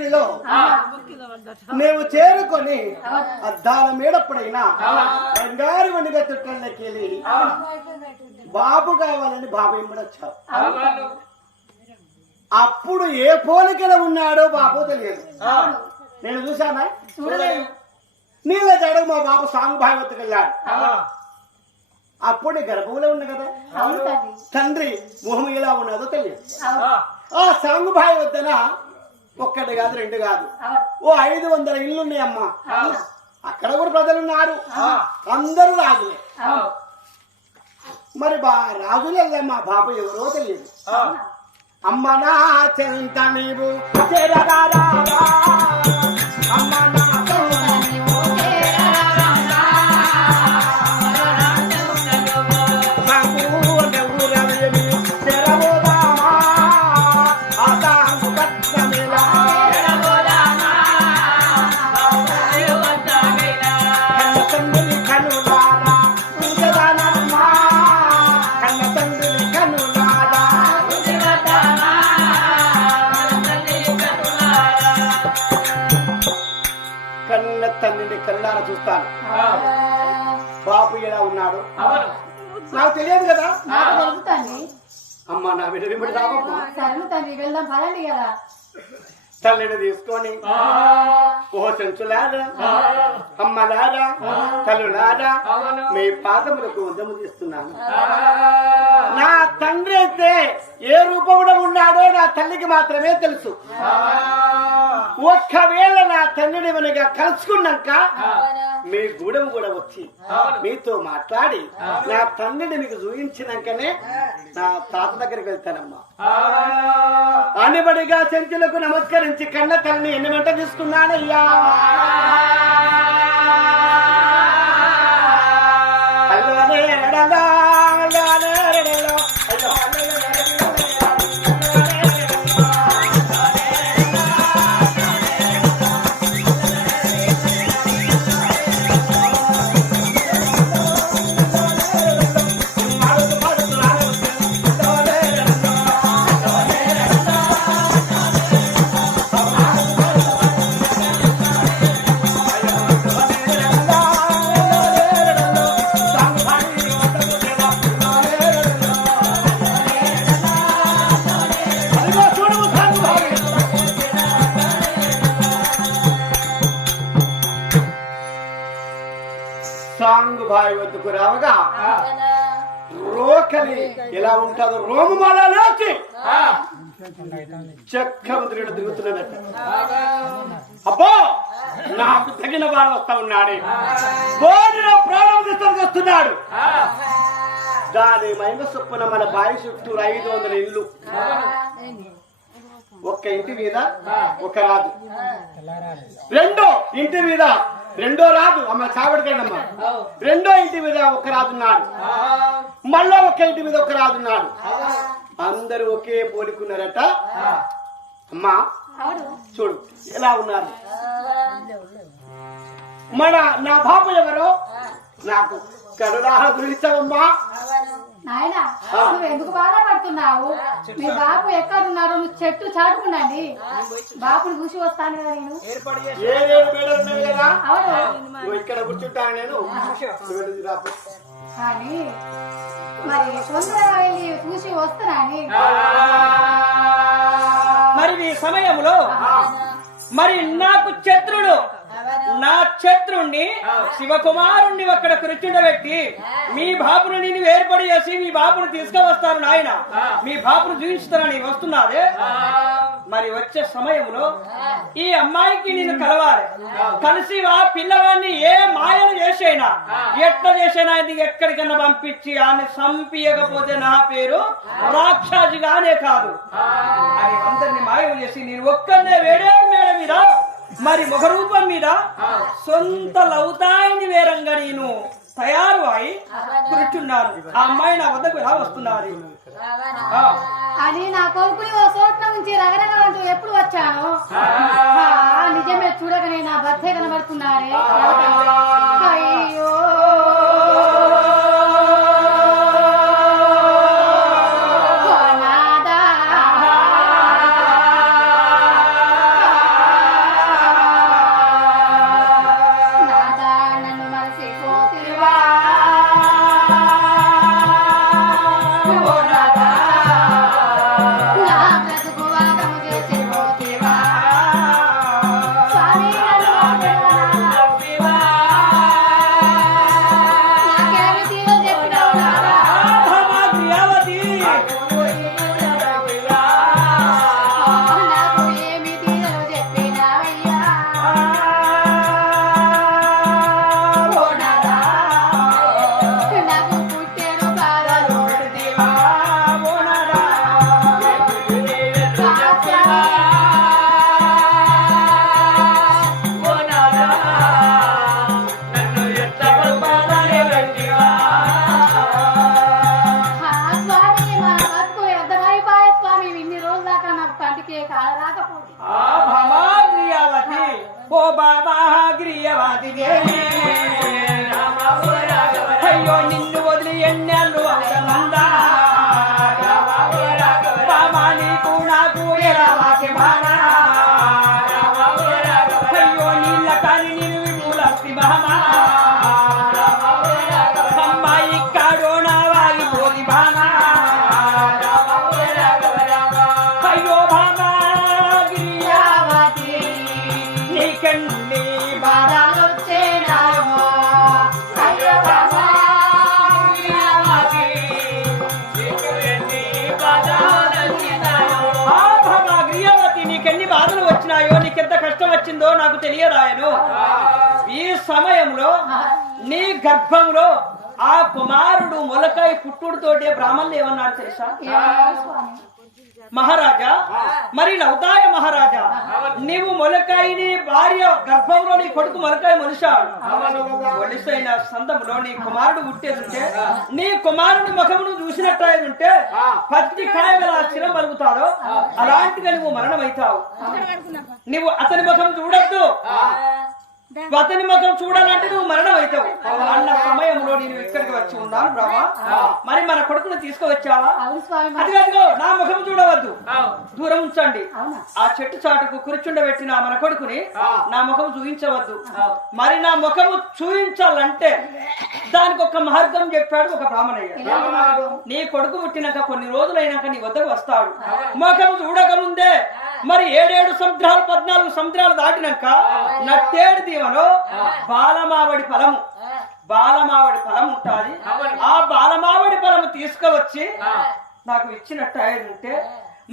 అర్ధరాత్రిలో మేము చేరుకొని అద్దాల మేడప్పుడైనా బంగారు వనిగా చుట్టంలోకి వెళ్ళి బాబు కావాలని బాబు ఇమ్మడొచ్చావు అప్పుడు ఏ పోలికలో ఉన్నాడో బాబు తెలియదు. నేను చూశానా? చూడలేదు. నీళ్ళ జడకు మా బాబు సాంగ్ భాగవత్కి వెళ్ళాడు అప్పుడు గర్భంలో ఉంది కదా? తండ్రి మొహం ఎలా ఉన్నదో తెలియదు. ఆ. సాంగ్ భాయ్ వద్దన ఒక్కటి కాదు రెండు కాదు. ఓ ఐదు వందల ఇల్లు ఉన్నాయమ్మా అక్కడ కూడా ప్రజలు ఉన్నారు అందరూ రాజులే. మరి బా రాజులల్లా మా బాబు ఎవరో తెలియదు. అమ్మ నా చెంత నీవు. ఎలా ఉన్నాడు నాకు తెలియదు కదా. తండ్రి అమ్మ నా బిడ్డ విమ్మడి రాబమ్మా సరే తండ్రి వెళ్దాం పదండి కదా. తల్లిని తీసుకొని ఓ చెంచులారా అమ్మలారా తల్లులారా మీ పాదములకు ఉద్దము తీస్తున్నాను నా తండ్రి అయితే ఏ రూపంలో ఉన్నాడో నా తల్లికి మాత్రమే తెలుసు. ఒక్కవేళ నా తండ్రిని మనగా కలుసుకున్నాక మీ గూడెం కూడా వచ్చి మీతో మాట్లాడి నా తండ్రిని మీకు చూపించినాకనే నా తాత దగ్గరికి వెళ్తానమ్మా. అనిబడిగా చెంచులకు నమస్కరించి కన్న తల్లిని ఎన్ని వెంట తీసుకున్నానయ్యా? వద్దకు రావగా రోకలి ఎలా ఉంటుందో రోమమాల లేచి చక్రవర్తుడు తిరుగుతున్నదట. అబ్బో నాకు తగిన వాడు వస్తా ఉన్నాడే. బోడిలో ప్రాణం తీసుకొని వస్తున్నాడు. దాని మహిమ చొప్పున మన బావి చుట్టూ ఐదు వందల ఇల్లు ఒక్క ఇంటి మీద ఒక రాజు. రెండో ఇంటి మీద రెండో రాజు అమ్మ చావడికండమ్మ రెండో ఇంటి మీద ఒక రాజు ఉన్నాడు. మళ్ళా ఒక ఇంటి మీద ఒక రాజు ఉన్నాడు. అందరూ ఒకే పోలికున్నారట. అమ్మా అవును చూడు ఎలా ఉన్నారు? మన నా బాబు ఎవరో? నాకు. కరుణాహ నాయన నువ్వు ఎందుకు బాధపడుతున్నావు? మీ బాబు ఎక్కడున్నారు నువ్వు చెట్టు చాటుకున్నాండి. బాబుని చూసి వస్తాను కదా నేను. అవును. ఇక్కడ కూర్చుంటాను. కానీ మరి తొందరగా వెళ్ళి చూసి వస్తున్నా అని మరి ఈ సమయంలో మరి నాకు శత్రుడు నా శత్రుణ్ణి శివకుమారుణ్ణి అక్కడ కూర్చుండబెట్టి మీ బాపును నేను ఏర్పడి చేసి మీ బాపును తీసుకువస్తాను నాయన. మీ బాపును చూపించుతానని వస్తున్నాదే మరి వచ్చే సమయంలో ఈ అమ్మాయికి నేను కలవాలి. కలిసి ఆ పిల్లవాడిని ఏ మాయలు చేసేనా? ఎట్లా చేసేనా? ఇది ఎక్కడికన్నా పంపించి ఆయన సంపియకపోతే నా పేరు రాక్షసిగానే కాదు. అని అందరిని మాయం చేసి నేను ఒక్కనే వేడేడు మేడ మీద మరి ముఖ రూపం మీద సొంత లవుతాయిని వేరంగా నేను తయారు అయి కూర్చున్నాను. ఆ అమ్మాయి నా వద్దకు ఎలా వస్తున్నది ఆ. అని నా కొడుకుని ఓ చోట్ల నుంచి రగరగ అంటూ ఎప్పుడు వచ్చాను? ఆ, నిజమే చూడగానే నా భర్తే కనబడుతున్నారే. నాకు కంటికి రాకపోతే. ఓ బాబా గ్రియవతి అయ్యో నిన్ను వదిలి బాబా నీకు నాకు బాగా అయ్యో నీళ్ళ కాని విపులస్తి వచ్చిందో నాకు తెలియదాయను ఈ సమయంలో నీ గర్భంలో ఆ కుమారుడు మొలకాయ పుట్టుడుతోటే బ్రాహ్మణులు ఏమన్నాడు తెలుసా? మహారాజా మరి లవతాయ మహారాజా నీవు మొలకాయని భార్య గర్భంలో నీ కొడుకు మొలకాయ మొలిశాడు ఒలిసైన సందములో నీ కుమారుడు పుట్టేదుంటే నీ కుమారుడి ముఖమును చూసినట్టుంటే పత్తి కాయగల చిరం పలుకుతారో అలాంటిగా నువ్వు మరణమవుతావు. నువ్వు అతని ముఖం చూడొద్దు. అతని ముఖం చూడాలంటే నువ్వు మరణం అవుతావు అన్న సమయంలో నేను ఇక్కడికి వచ్చి ఉన్నాను బ్రహ్మ మరి మన కొడుకును తీసుకువచ్చావా. అది అదిగో నా ముఖం చూడవద్దు. దూరం ఉంచండి. ఆ చెట్టు చాటుకు కూర్చుండబెట్టిన మన కొడుకుని నా ముఖం చూపించవద్దు మరి నా ముఖము చూపించాలంటే దానికి ఒక మార్గం చెప్పాడు ఒక బ్రాహ్మణయ్య? నీ కొడుకు పుట్టినాక కొన్ని రోజులైనాక నీ వద్దకు వస్తాడు. ముఖం చూడకముందే మరి ఏడేడు సముద్రాలు పద్నాలుగు సముద్రాలు దాటినాక నట్టేడు దీవలో బాలమావడి ఫలము. బాలమావడి ఫలం ఉంటాది ఆ బాలమావడి ఫలము తీసుకువచ్చి నాకు ఇచ్చినట్టు ఉంటే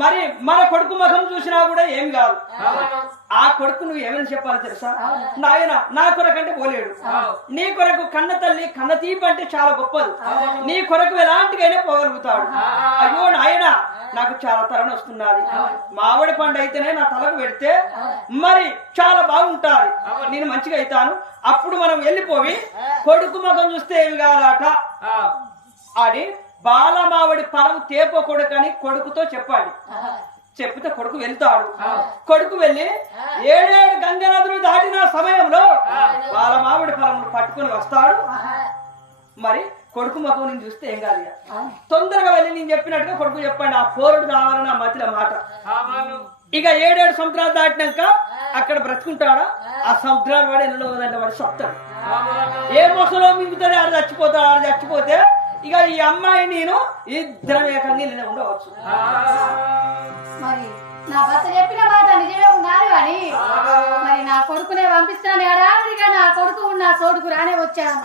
మరి మన కొడుకు ముఖం చూసినా కూడా ఏం కాదు. ఆ కొడుకు నువ్వు ఏమని చెప్పాలి తెలుసా? నాయన నా కొరకంటే పోలేడు. నీ కొరకు కన్న తల్లి కన్న తీపి అంటే చాలా గొప్పది. నీ కొరకు ఎలాంటికైనా పోగలుగుతాడు. అయ్యో నాయన నాకు చాలా తలన వస్తున్నది. మామిడి పండు అయితేనే నా తలకు పెడితే మరి చాలా బాగుంటాది. నేను మంచిగా అవుతాను. అప్పుడు మనం వెళ్ళిపోయి కొడుకు ముఖం చూస్తే ఏమి కావాలట అని బాలమావడి ఫలం తేప కొడుకని కొడుకుతో చెప్పాలి. చెప్తే కొడుకు వెళ్తాడు. కొడుకు వెళ్ళి ఏడేడు గంగ నదులు దాటిన సమయంలో బాలమావిడి ఫలమును పట్టుకుని వస్తాడు. మరి కొడుకు ముఖం నేను చూస్తే ఏం కాదు. తొందరగా వెళ్ళి నేను చెప్పినట్టుగా కొడుకు చెప్పండి. ఆ పోరుడు రావాలని ఆ మధ్యలో మాట. ఇక ఏడేడు సముద్రాలు దాటినాక అక్కడ బ్రతుకుంటాడా? ఆ. సముద్రాలు వాడు ఎన్నో వాడు సత్తాడు. ఏ మొసలో మింగుతాడు ఆడ చచ్చిపోతాడు ఆడ చచ్చిపోతే ఇక ఈ అమ్మాయి నేను ఇద్దరం ఏకంగా నిన్న ఉండవచ్చు. మరి నా భర్త చెప్పిన మాట నిజమే ఉన్నారు అని. మరి నా కొడుకునే పంపిస్తాను ఎడారిగా నా కొడుకు ఉన్న చోటుకు రానే వచ్చాను.